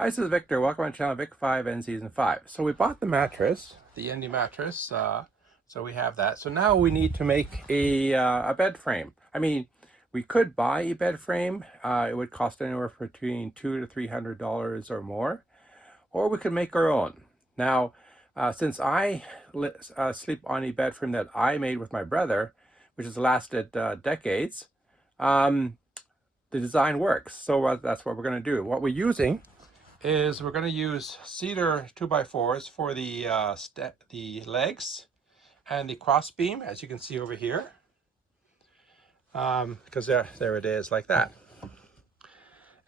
Hi, this is Victor. Welcome to my channel, Vic5 and Season 5. So we bought the mattress, the Endy mattress. So we have that. So now we need to make a bed frame. I mean, we could buy a bed frame. It would cost anywhere between $200 to $300 or more. Or we could make our own. Now, since I sleep on a bed frame that I made with my brother, which has lasted decades, the design works. So that's what we're going to do. What we're using is we're going to use cedar 2x4s for the legs and the cross beam, as you can see over here, because there it is, like that.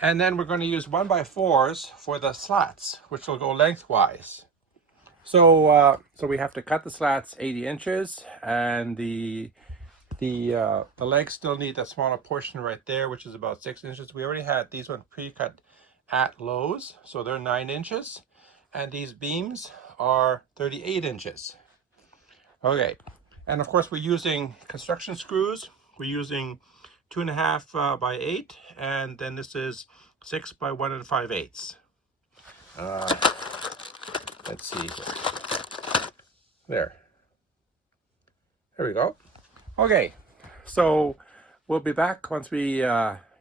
And then we're going to use 1x4s for the slats, which will go lengthwise. So we have to cut the slats 80 inches, and the legs still need that smaller portion right there, which is about 6 inches. We already had these ones pre-cut at Lowe's, so they're 9 inches, and these beams are 38 inches. Okay, and of course we're using construction screws. We're using 2.5 by 8, and then this is 6 by 1 5/8. Let's see here. There we go. Okay, so we'll be back once we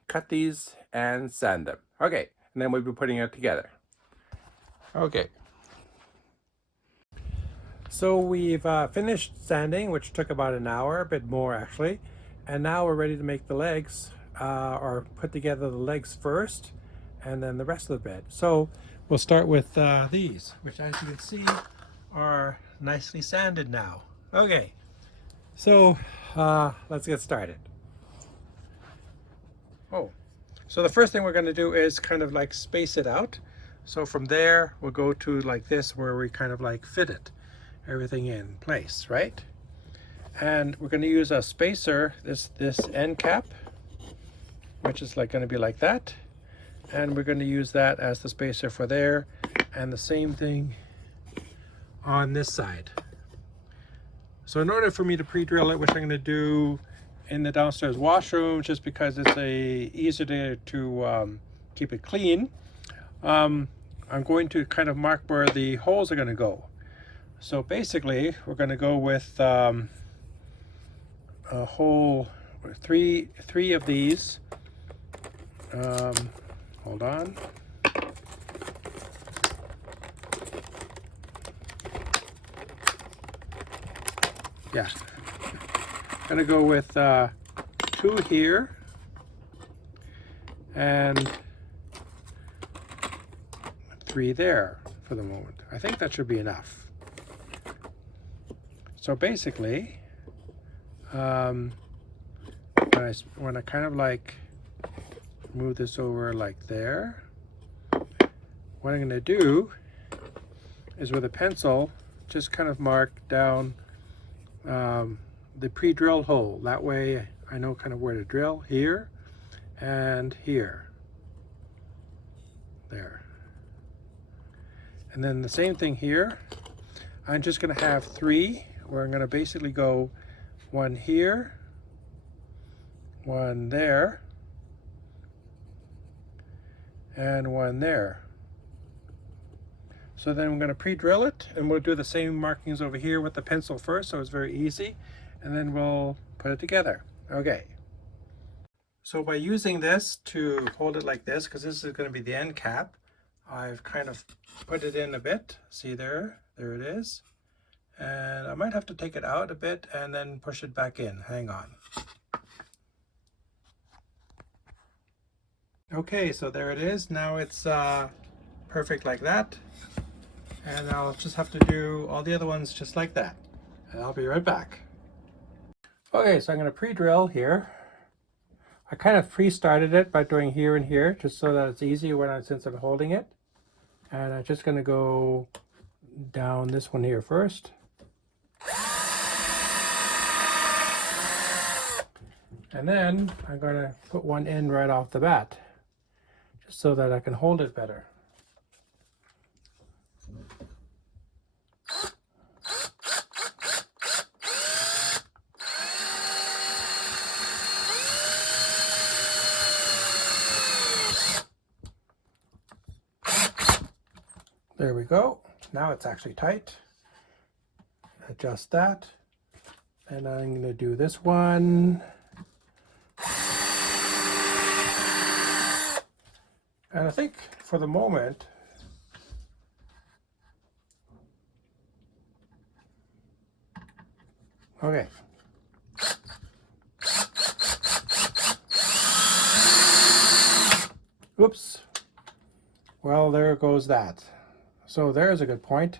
cut these and sand them. Okay, and then we'll be putting it together. Okay. So we've finished sanding, which took about an hour, a bit more actually. And now we're ready to make the legs, or put together the legs first, and then the rest of the bed. So we'll start with these, which as you can see are nicely sanded now. Okay, so let's get started. So the first thing we're going to do is kind of like space it out. So from there we'll go to like this, where we kind of like fit it, everything in place, right? And we're going to use a spacer, this end cap, which is like going to be like that, and we're going to use that as the spacer for there, and the same thing on this side. So in order for me to pre-drill it, which I'm going to do in the downstairs washroom, just because it's easier to keep it clean, I'm going to kind of mark where the holes are going to go. So basically we're going to go with a hole, three of these. Hold on. Yeah, I'm gonna go with 2 here and 3 there for the moment. I think that should be enough. So basically, when I kind of like move this over like there, what I'm going to do is with a pencil just kind of mark down the pre-drilled hole. That way I know kind of where to drill, here and here, there. And then the same thing here. I'm just going to have 3 where I'm going to basically go 1 here, 1 there, and 1 there. So then I'm going to pre-drill it, and we'll do the same markings over here with the pencil first, so it's very easy, and then we'll put it together. Okay. So by using this to hold it like this, because this is going to be the end cap, I've kind of put it in a bit. See there it is. And I might have to take it out a bit and then push it back in. Hang on. Okay, so there it is. Now it's perfect like that. And I'll just have to do all the other ones just like that. And I'll be right back. Okay, so I'm going to pre-drill here. I kind of pre-started it by doing here and here, just so that it's easy since I'm holding it. And I'm just going to go down this one here first. And then I'm going to put one in right off the bat, just so that I can hold it better. There we go. Now it's actually tight. Adjust that. And I'm going to do this one. And I think for the moment, okay. Oops. Well, there goes that. So there's a good point.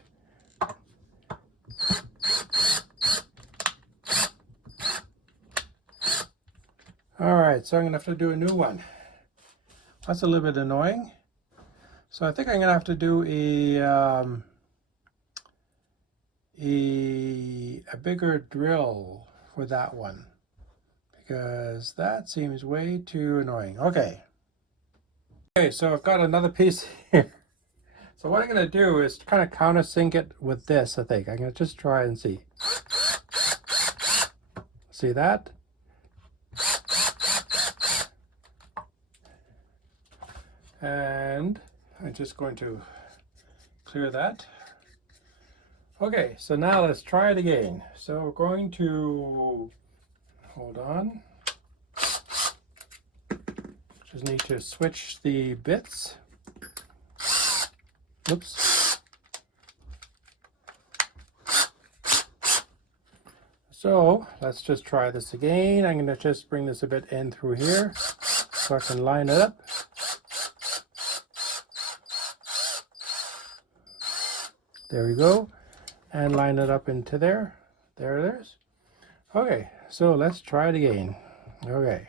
All right, so I'm gonna have to do a new one. That's a little bit annoying. So I think I'm gonna have to do a bigger drill for that one, because that seems way too annoying. Okay. Okay, so I've got another piece here. So what I'm gonna do is kind of countersink it with this, I think. I'm gonna just try and see. See that? And I'm just going to clear that. Okay, so now let's try it again. So we're going to, hold on. Just need to switch the bits. Oops. So let's just try this again. I'm going to just bring this a bit in through here so I can line it up. There we go. And line it up into there. There it is. Okay, so let's try it again. Okay.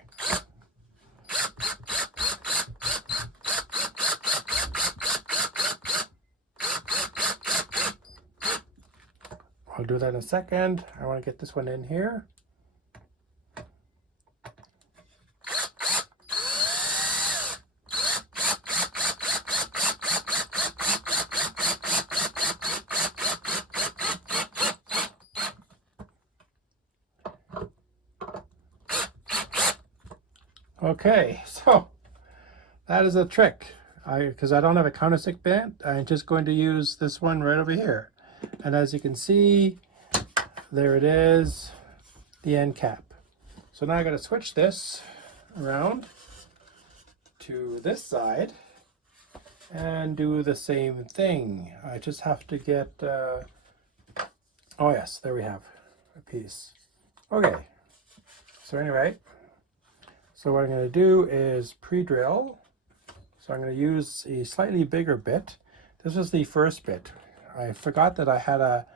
I'll do that in a second. I want to get this one in here. Okay, so that is a trick. Because I don't have a countersink bit, I'm just going to use this one right over here. And as you can see, there it is, the end cap. So now I got to switch this around to this side and do the same thing. I just have to get, oh yes, there we have a piece. Okay, so anyway, so what I'm going to do is pre-drill. So I'm going to use a slightly bigger bit. This is the first bit. I forgot that I had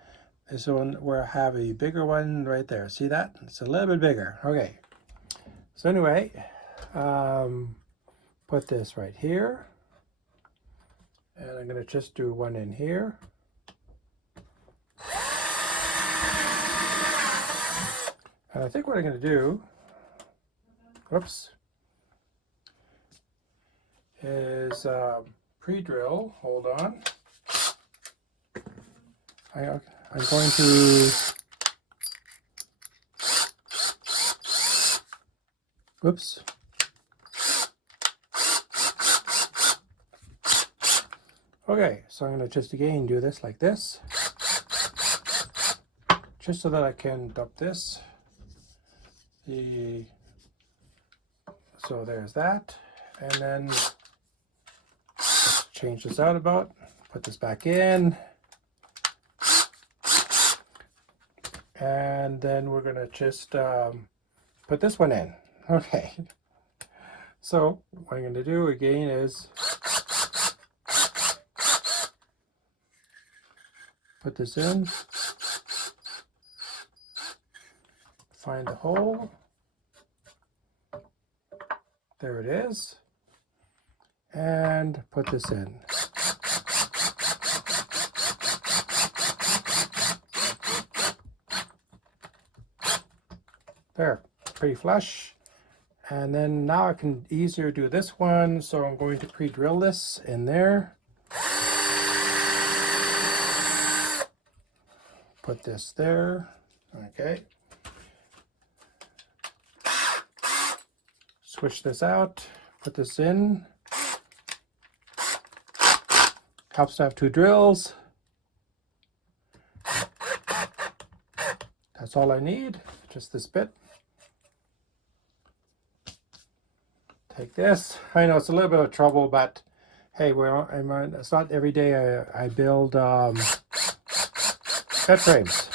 this one where I have a bigger one right there. See that? It's a little bit bigger. Okay. So anyway, put this right here. And I'm going to just do one in here. And I think what I'm going to do, whoops, is pre-drill. Hold on. I'm going to, whoops. Okay, so I'm going to just again do this like this, just so that I can dump this. So there's that, and then let's change this out about, put this back in, and then we're going to just put this one in. Okay, so what I'm going to do again is put this in, find the hole, there it is, and put this in. There, pretty flush. And then now I can easier do this one, so I'm going to pre-drill this in there. Put this there, okay. Switch this out, put this in, Helps to have 2 drills. That's all I need, just this bit. Take this. I know it's a little bit of trouble, but hey, it's not every day I build bed frames.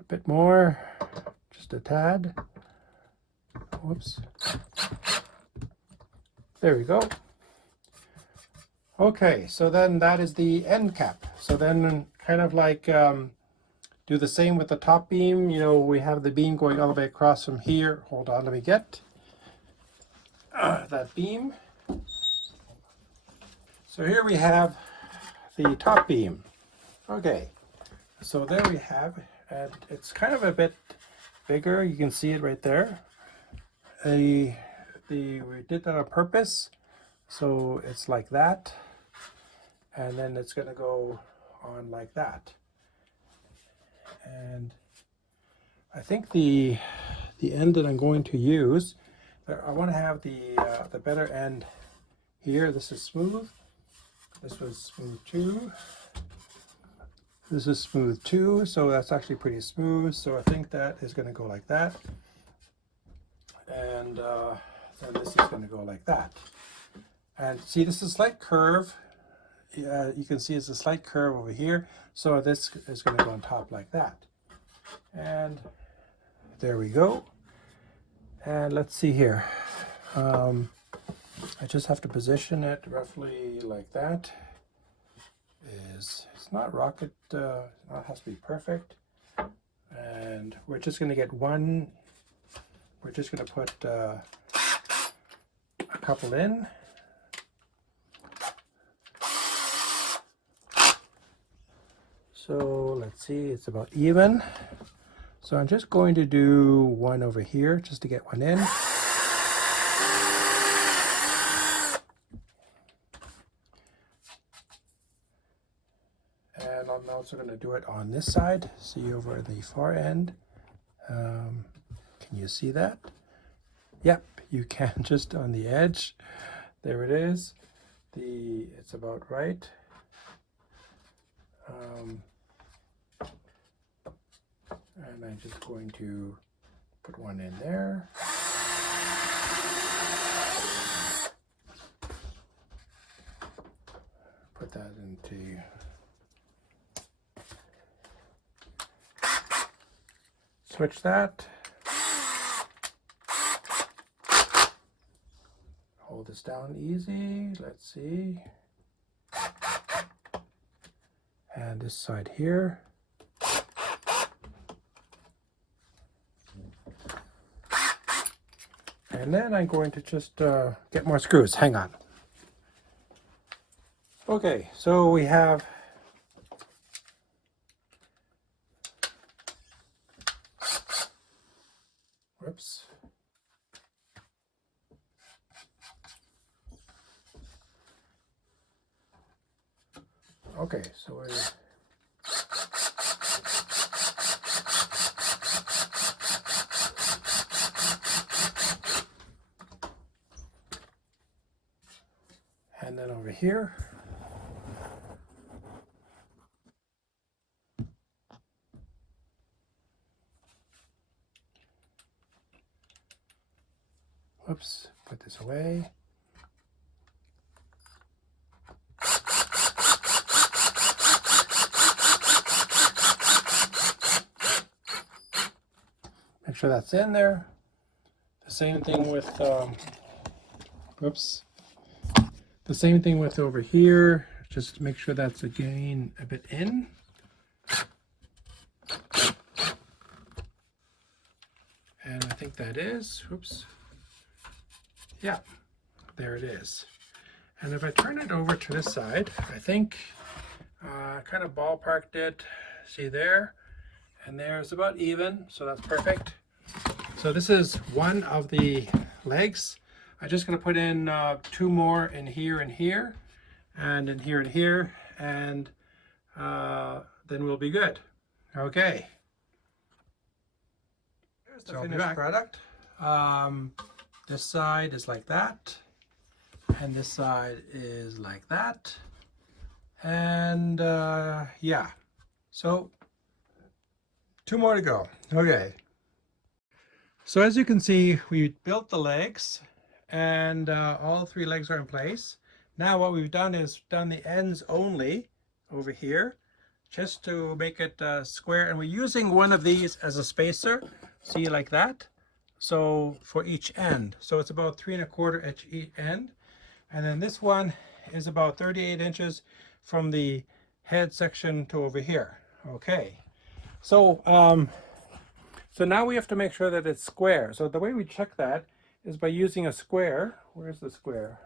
A bit more, just a tad. Whoops. There we go. Okay, so then that is the end cap. So then kind of like do the same with the top beam. You know, we have the beam going all the way across from here. Hold on, let me get that beam. So here we have the top beam. Okay, so there we have, and it's kind of a bit bigger. You can see it right there. We did that on purpose, so it's like that, and then it's going to go on like that. And I think the end that I'm going to use, I want to have the better end here. This is smooth. This was smooth too. This is smooth too, so that's actually pretty smooth. So I think that is going to go like that, and then this is going to go like that. And see, this is a slight curve. You can see it's a slight curve over here. So this is going to go on top like that. And there we go. And let's see here. I just have to position it roughly like that. It's not rocket, it has to be perfect. And we're just going to get one. We're just going to put a couple in. So let's see, it's about even. So I'm just going to do one over here just to get one in. And I'm also going to do it on this side. See over the far end. Can you see that? Yep, you can, just on the edge. There it is. It's about right. And I'm just going to put one in there. Put that into. Switch that. Hold this down easy. Let's see. And this side here. And then I'm going to just get more screws. Hang on. Okay, so we have whoops. Okay, so we're and then over here. Whoops, put this away. Make sure that's in there. The same thing with, whoops. The same thing with over here. Just make sure that's again a bit in. And I think that is, whoops. Yeah, there it is. And if I turn it over to this side, I think kind of ballparked it. See there? And there's about even, so that's perfect. So this is one of the legs. I'm just going to put in 2 more in here and here, and in here and here, and then we'll be good. Okay. Here's the finished product. This side is like that, and this side is like that, and yeah. So 2 more to go. Okay. So as you can see, we built the legs, and all 3 legs are in place. Now what we've done is done the ends only over here, just to make it square, and we're using one of these as a spacer, see, like that, so for each end. So it's about 3 1/4 at each end, and then this one is about 38 inches from the head section to over here. Okay, so so now we have to make sure that it's square. So the way we check that is by using a square. Where's the square?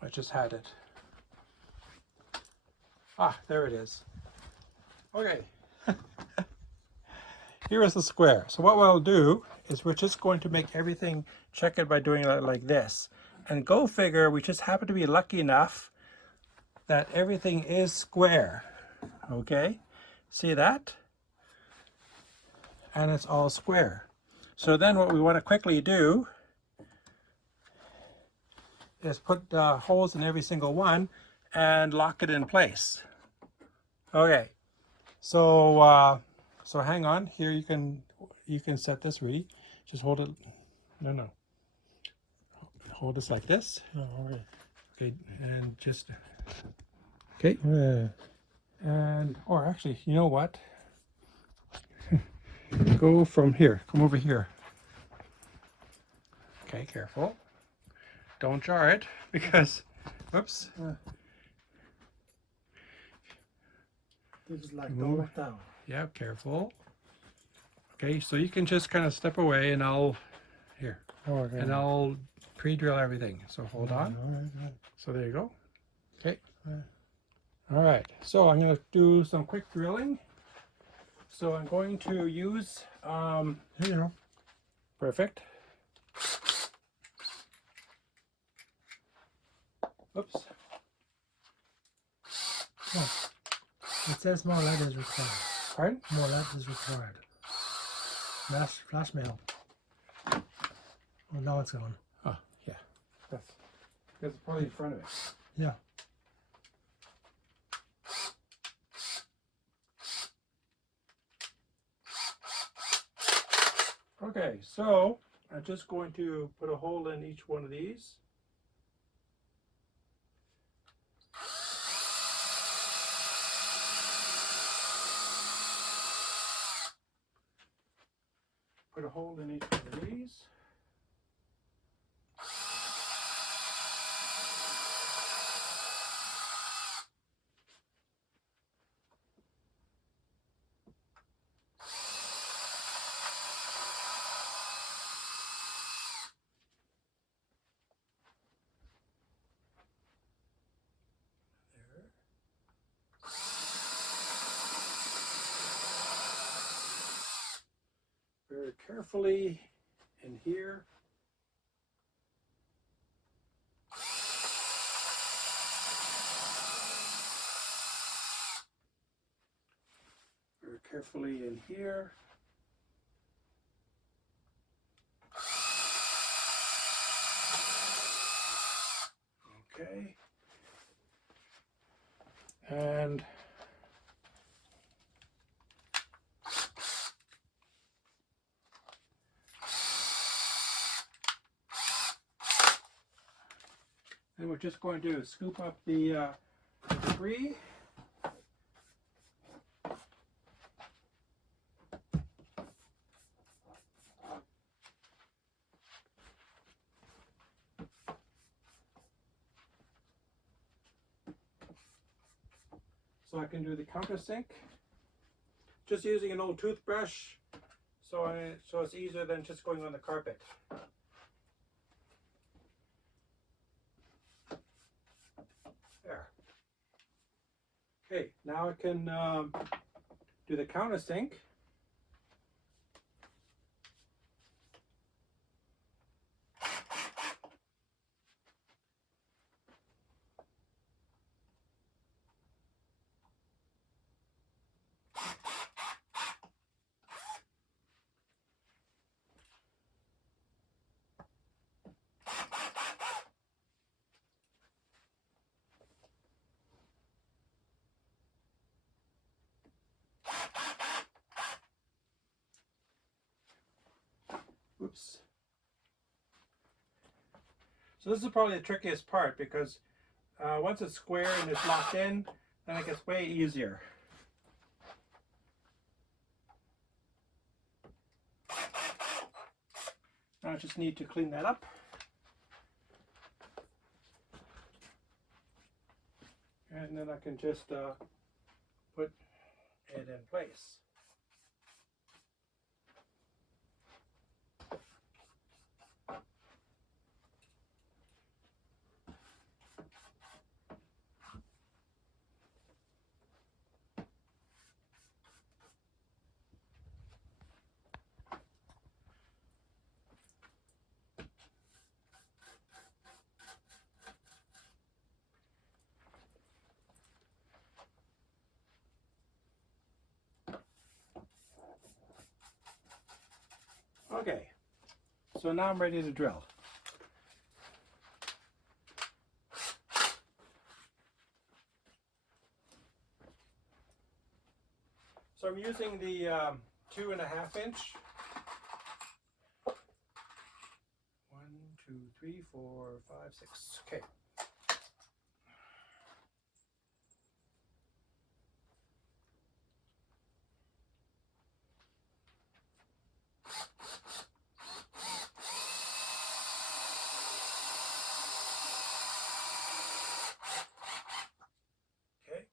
I just had it. Ah, there it is. Okay. Here is the square. So what we'll do is we're just going to make everything check it by doing it like this. And go figure, we just happen to be lucky enough that everything is square. Okay? See that? And it's all square. So then what we want to quickly do is put holes in every single one and lock it in place. Okay, so so hang on here. You can set this really. Just hold it. No. Hold this like this. Oh, okay. Okay, and just okay. And or actually, you know what? Go from here. Come over here. Okay, careful. Don't jar it because, whoops. This is like don't down. Yeah, careful. Okay, so you can just kind of step away, and I'll here, Okay. and I'll pre-drill everything. So hold on. All right. So there you go. Okay. All right. So I'm going to do some quick drilling. So I'm going to use Here you go. perfect. Oops. Oh. It says more lead is required. Pardon? More lead is required. Flash mail. Oh, now it's gone. Oh, yeah. That's because it's probably in front of it. Yeah. Okay, so I'm just going to put a hole in each one of these. Put a hole in each one of these. Very carefully in here. Very carefully in here. Okay. And then we're just going to scoop up the debris. So I can do the countersink, just using an old toothbrush, so it's easier than just going on the carpet. There. Okay, now I can do the countersink. Oops. So this is probably the trickiest part, because once it's square and it's locked in, then it gets way easier. Now I just need to clean that up. And then I can just put it in place. Okay, so now I'm ready to drill. So I'm using the 2.5 inch. 1, 2, 3, 4, 5, 6. Okay. Okay.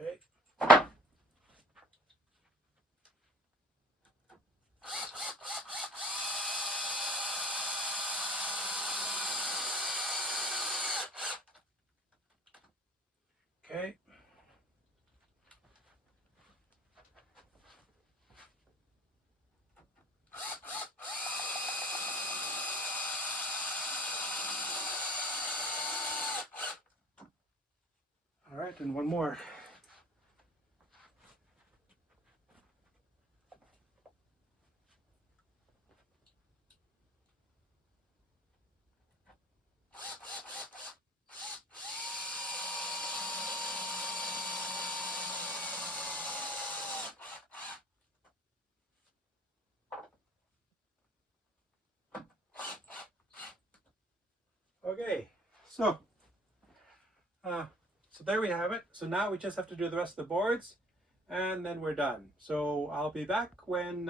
Okay. Okay. All right, and one more. Okay, so there we have it. So now we just have to do the rest of the boards, and then we're done. So I'll be back when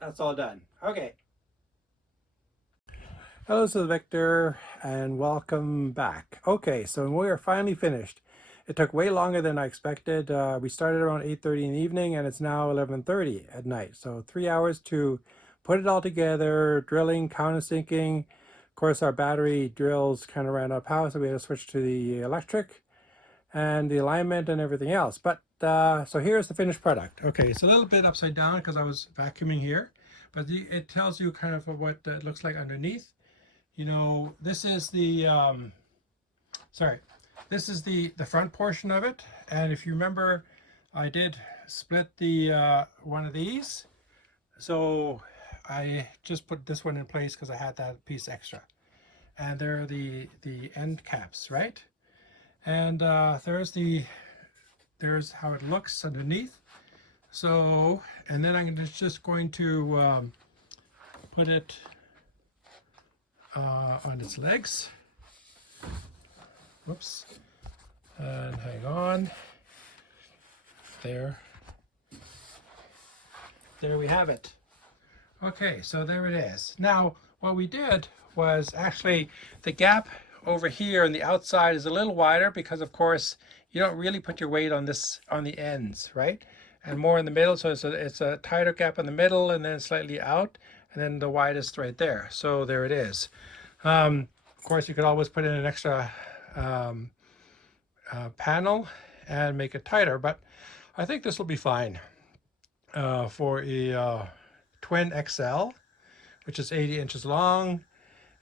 that's all done. Okay. Hello, this is Victor, and welcome back. Okay, so we are finally finished. It took way longer than I expected. We started around 8:30 in the evening, and it's now 11:30 at night. So 3 hours to put it all together, drilling, countersinking. Of course, our battery drills kind of ran out of power, so we had to switch to the electric, and the alignment and everything else. But so here's the finished product. Okay, it's a little bit upside down because I was vacuuming here, but it tells you kind of what it looks like underneath. You know, this is the this is the front portion of it, and if you remember, I did split the one of these, so I just put this one in place because I had that piece extra. And there are the end caps, right? And there's how it looks underneath. So, and then I'm just going to put it on its legs. Whoops. And hang on. There we have it. Okay, so there it is. Now, what we did was actually the gap over here on the outside is a little wider because, of course, you don't really put your weight on this on the ends, right? And more in the middle, so it's a tighter gap in the middle and then slightly out, and then the widest right there. So there it is. Of course, you could always put in an extra panel and make it tighter, but I think this will be fine for a twin XL, which is 80 inches long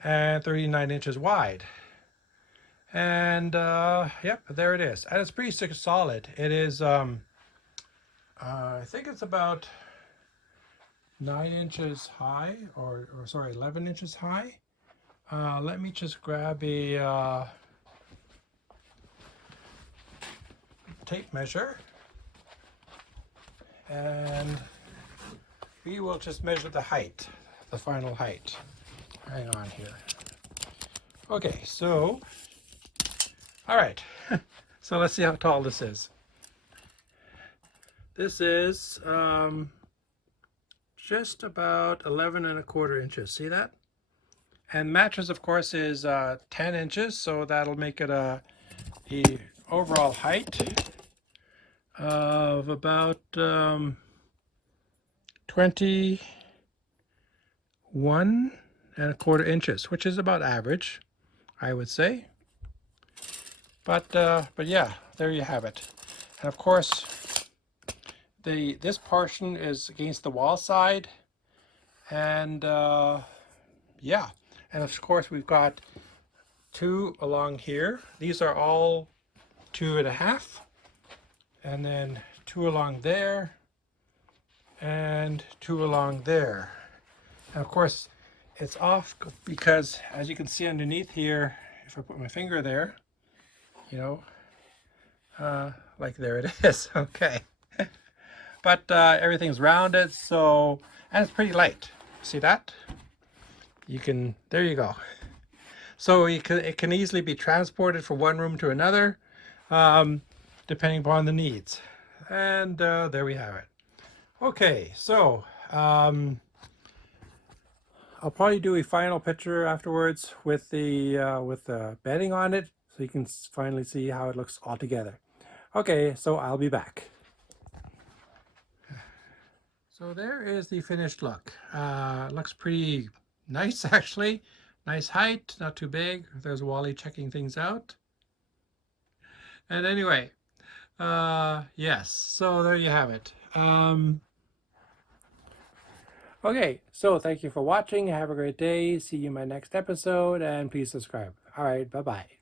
and 39 inches wide. And yep, there it is. And it's pretty solid. It is, I think it's about 9 inches high, or sorry, 11 inches high. Let me just grab a tape measure, and we will just measure the height, the final height. Hang on here. Okay, so, all right. So let's see how tall this is. This is just about 11¼ inches. See that? And mattress, of course, is 10 inches, so that'll make it a overall height of about 21¼ inches, which is about average, I would say. But yeah, there you have it. And of course, this portion is against the wall side, and yeah, and of course we've got 2 along here. These are all 2½, and then 2 along there, and 2 along there. And of course it's off because, as you can see underneath here, if I put my finger there, you know, like there it is. Okay. But everything's rounded, so, and it's pretty light. See that? You can, there you go. So it can easily be transported from one room to another, depending upon the needs. And there we have it. Okay, so I'll probably do a final picture afterwards with the bedding on it, so you can finally see how it looks all together. Okay, so I'll be back. So there is the finished look. Looks pretty nice, actually. Nice height, not too big. There's Wally checking things out. And anyway, yes, so there you have it. Okay, so thank you for watching. Have a great day. See you in my next episode, and please subscribe. All right, bye-bye.